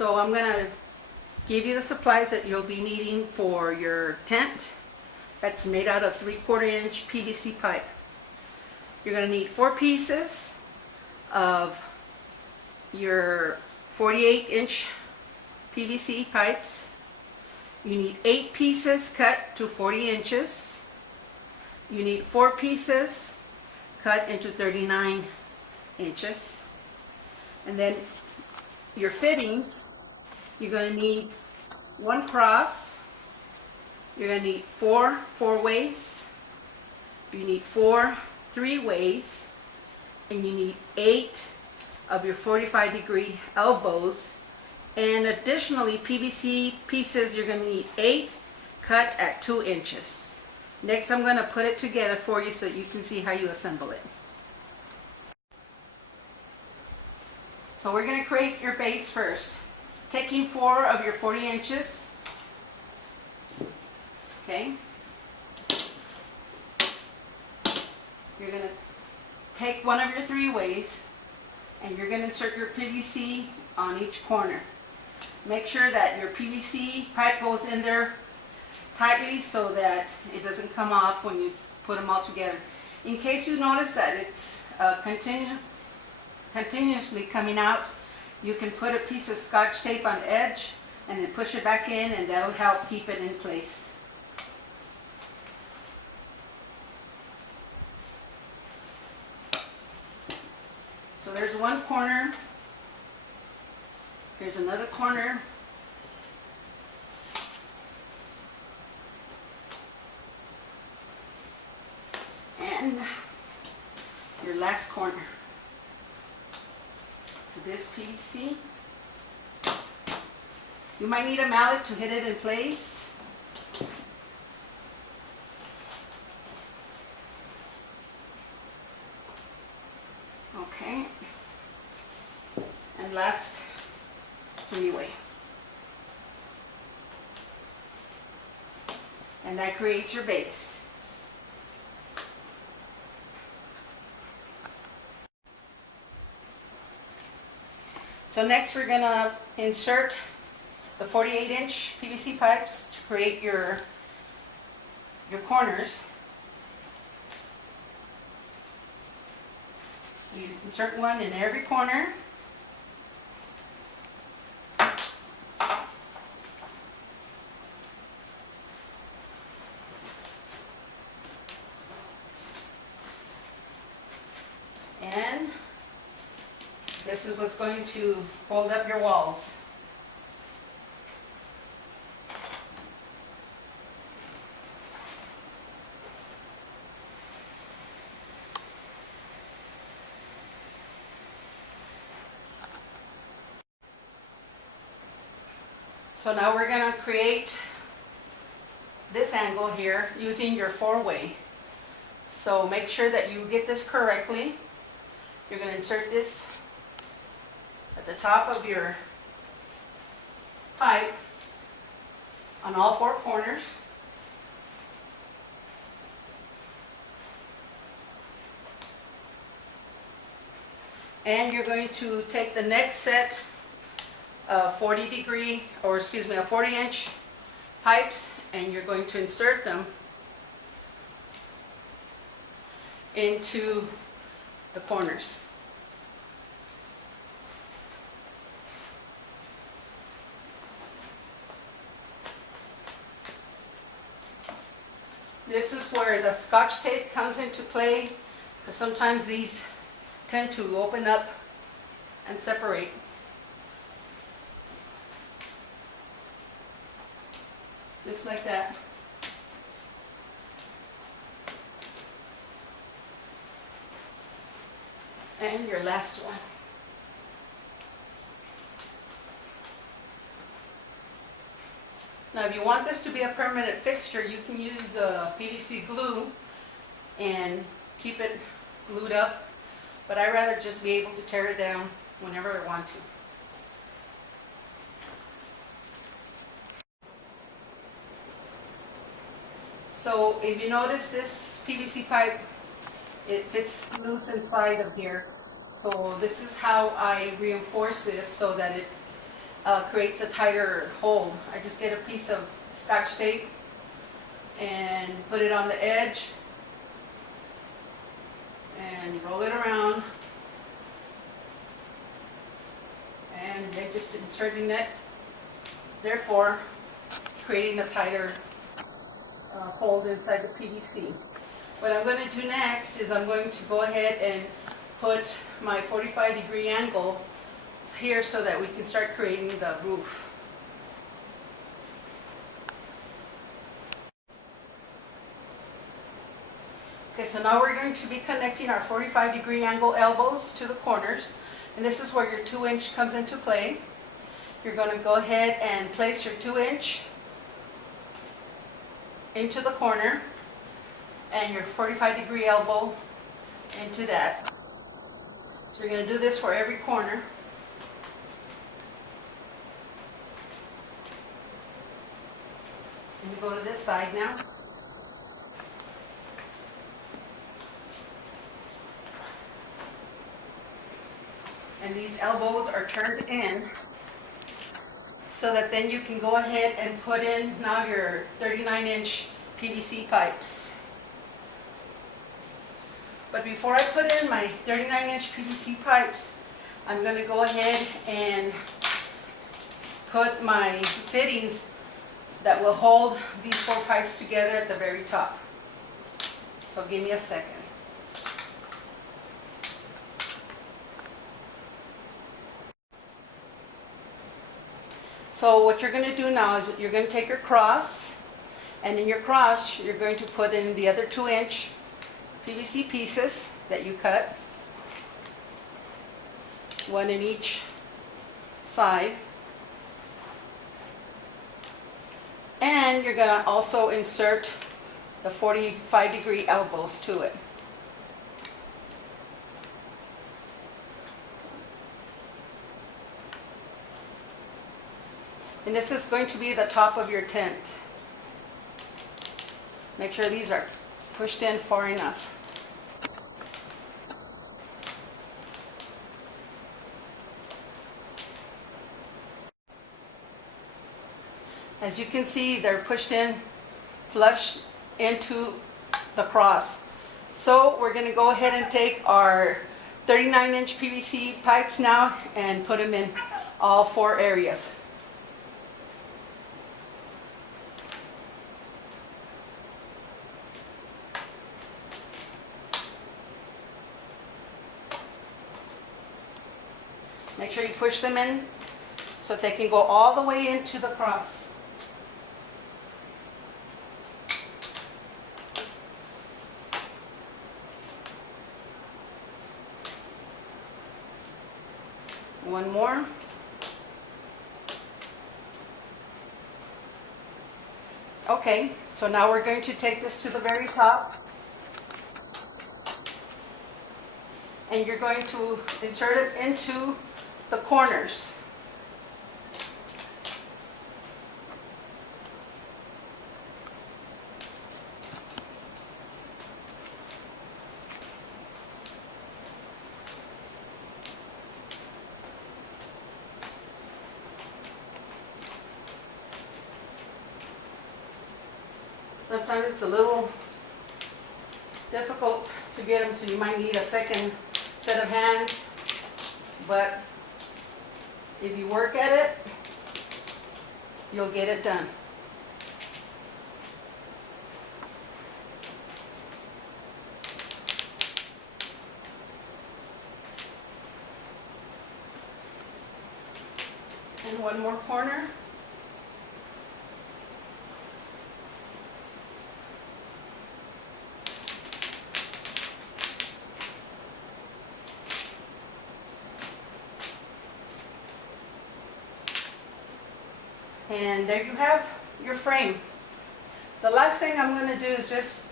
So I'm going to give you the supplies that you'll be needing for your tent. That's made out of 3/4 inch PVC pipe. You're going to need 4 pieces of your 48 inch PVC pipes. You need 8 pieces cut to 40 inches. You need 4 pieces cut into 39 inches. And then your fittings, you're going to need 1 cross. You're going to need 4 4-ways. You need 4 3-ways. And you need 8 of your 45-degree elbows. And additionally, PVC pieces, you're going to need 8 cut at 2 inches. Next, I'm going to put it together for you so that you can see how you assemble it. So we're going to create your base first. Taking 4 of your 40 inches. Okay. You're going to take 1 of your 3-ways and you're going to insert your PVC on each corner. Make sure that your PVC pipe goes in there tightly so that it doesn't come off when you put them all together. In case you notice that it's continuously coming out, you can put a piece of Scotch tape on the edge and then push it back in, and that'll help keep it in place. So there's one corner. Here's another corner. And your last corner to this PVC. You might need a mallet to hit it in place. Okay. And last 3-way. And that creates your base. So next we're going to insert the 48 inch PVC pipes to create your corners. So you insert one in every corner. And this is what's going to hold up your walls. So now we're going to create this angle here using your 4-way. So make sure that you get this correctly. You're going to insert this at the top of your pipe on all 4 corners. And you're going to take the next set of 40 inch pipes, and you're going to insert them into the corners. This is where the Scotch tape comes into play, because sometimes these tend to open up and separate. Just like that. And your last one. Now if you want this to be a permanent fixture, you can use PVC glue and keep it glued up, but I'd rather just be able to tear it down whenever I want to. So if you notice, this PVC pipe, it fits loose inside of here. So this is how I reinforce this so that it creates a tighter hold. I just get a piece of Scotch tape and put it on the edge and roll it around, and they're just inserting it, therefore creating a tighter hold inside the PVC. What I'm going to do next is I'm going to go ahead and put my 45-degree angle here so that we can start creating the roof. Okay, so now we're going to be connecting our 45-degree angle elbows to the corners, and this is where your 2-inch comes into play. You're going to go ahead and place your 2-inch into the corner and your 45-degree elbow into that. So we're going to do this for every corner. And you go to this side now. And these elbows are turned in so that then you can go ahead and put in now your 39-inch PVC pipes. But before I put in my 39-inch PVC pipes, I'm going to go ahead and put my fittings that will hold these 4 pipes together at the very top. So give me a second. So what you're going to do now is you're going to take your cross, and in your cross you're going to put in the other 2-inch PVC pieces that you cut, 1 in each side. And you're going to also insert the 45-degree elbows to it. And this is going to be the top of your tent. Make sure these are pushed in far enough. As you can see, they're pushed in flush into the cross. So we're going to go ahead and take our 39-inch PVC pipes now and put them in all 4 areas. Make sure you push them in so that they can go all the way into the cross. One more. Okay, so now we're going to take this to the very top. And you're going to insert it into the corners. Sometimes it's a little difficult to get them, so you might need a second set of hands, but if you work at it, you'll get it done. And one more corner. And there you have your frame. The last thing I'm going to do is just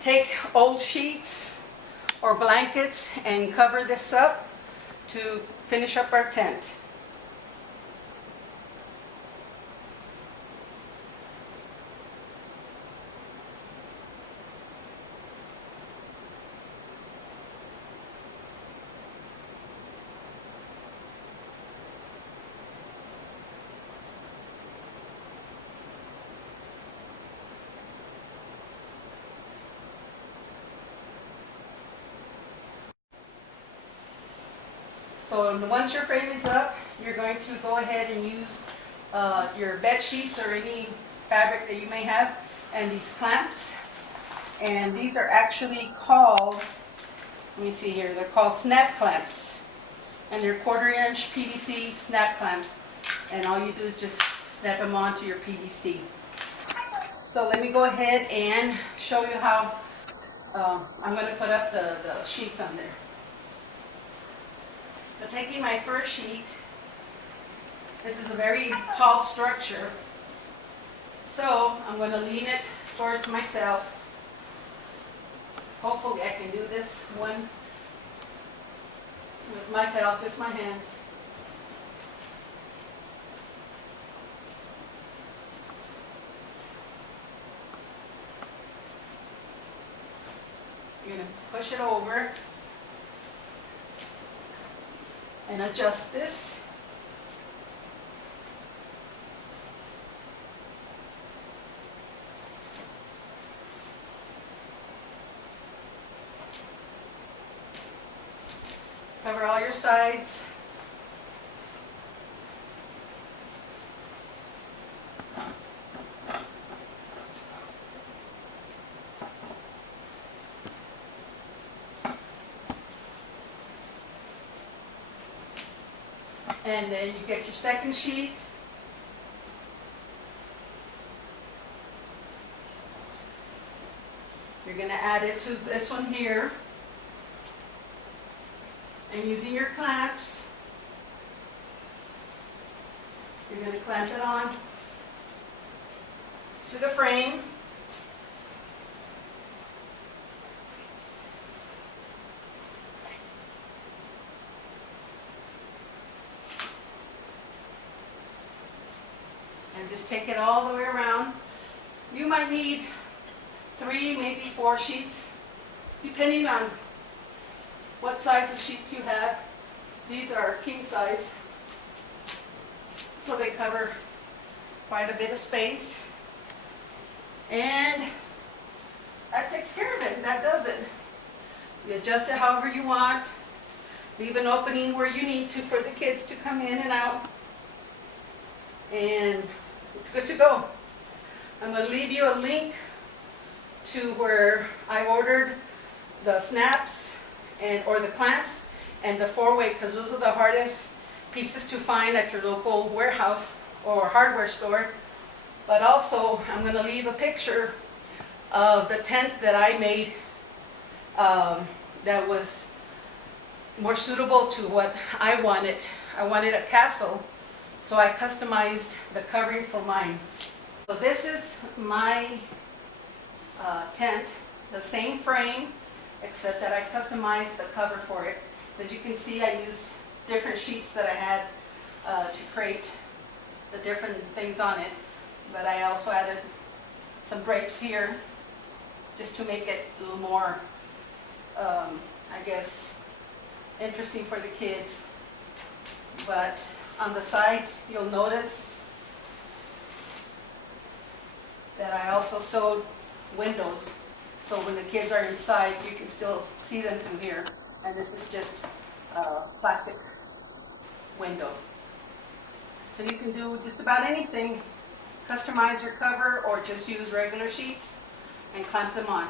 take old sheets or blankets and cover this up to finish up our tent. So once your frame is up, you're going to go ahead and use your bed sheets or any fabric that you may have, and these clamps. And these are actually called, let me see here, they're called snap clamps. And they're 1/4 inch PVC snap clamps. And all you do is just snap them onto your PVC. So let me go ahead and show you how I'm going to put up the sheets on there. So taking my first sheet, this is a very tall structure. So I'm going to lean it towards myself. Hopefully I can do this one with myself, just my hands. You're going to push it over and adjust this. Cover all your sides. And then you get your second sheet. You're going to add it to this one here. And using your clamps, you're going to clamp it on to the frame. And just take it all the way around. You might need 3, maybe 4 sheets, depending on what size of sheets you have. These are king size, so they cover quite a bit of space. And that takes care of it. That does it. You adjust it however you want. Leave an opening where you need to for the kids to come in and out. And it's good to go. I'm going to leave you a link to where I ordered the snaps or the clamps and the 4-way, because those are the hardest pieces to find at your local warehouse or hardware store. But also, I'm going to leave a picture of the tent that I made that was more suitable to what I wanted. I wanted a castle, so I customized the covering for mine. So this is my tent, the same frame, except that I customized the cover for it. As you can see, I used different sheets that I had to create the different things on it. But I also added some drapes here just to make it a little more, I guess, interesting for the kids. But on the sides, you'll notice that I also sewed windows. So when the kids are inside, you can still see them through here. And this is just a plastic window. So you can do just about anything. Customize your cover or just use regular sheets and clamp them on.